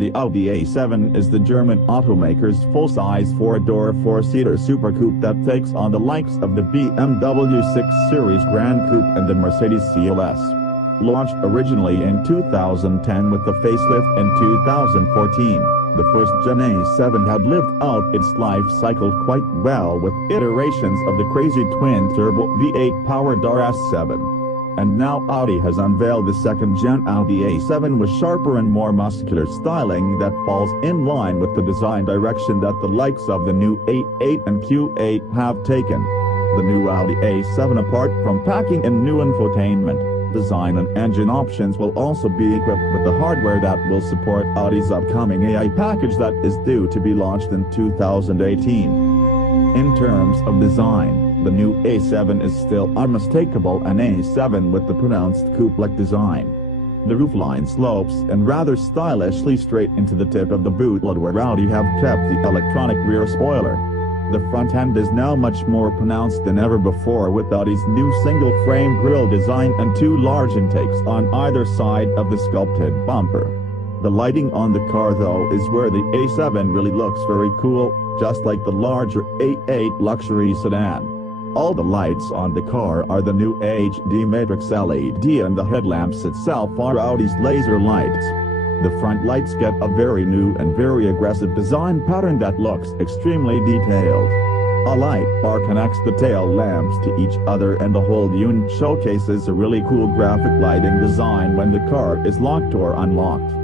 The Audi A7 is the German automaker's full-size four-door four-seater supercoupe that takes on the likes of the BMW 6 Series Grand Coupe and the Mercedes CLS. Launched originally in 2010 with the facelift in 2014, the first-gen A7 had lived out its life cycle quite well with iterations of the crazy twin-turbo V8-powered RS7. And now Audi has unveiled the second-gen Audi A7 with sharper and more muscular styling that falls in line with the design direction that the likes of the new A8 and Q8 have taken. The new Audi A7, apart from packing in new infotainment, design and engine options, will also be equipped with the hardware that will support Audi's upcoming AI package that is due to be launched in 2018. In terms of design, the new A7 is still unmistakable an A7 with the pronounced coupe-like design. The roofline slopes and rather stylishly straight into the tip of the boot lid, where Audi have kept the electronic rear spoiler. The front end is now much more pronounced than ever before, with Audi's new single-frame grille design and two large intakes on either side of the sculpted bumper. The lighting on the car, though, is where the A7 really looks very cool, just like the larger A8 luxury sedan. All the lights on the car are the new HD matrix LED, and the headlamps itself are Audi's laser lights. The front lights get a very new and very aggressive design pattern that looks extremely detailed. A light bar connects the tail lamps to each other, and the whole unit showcases a really cool graphic lighting design when the car is locked or unlocked.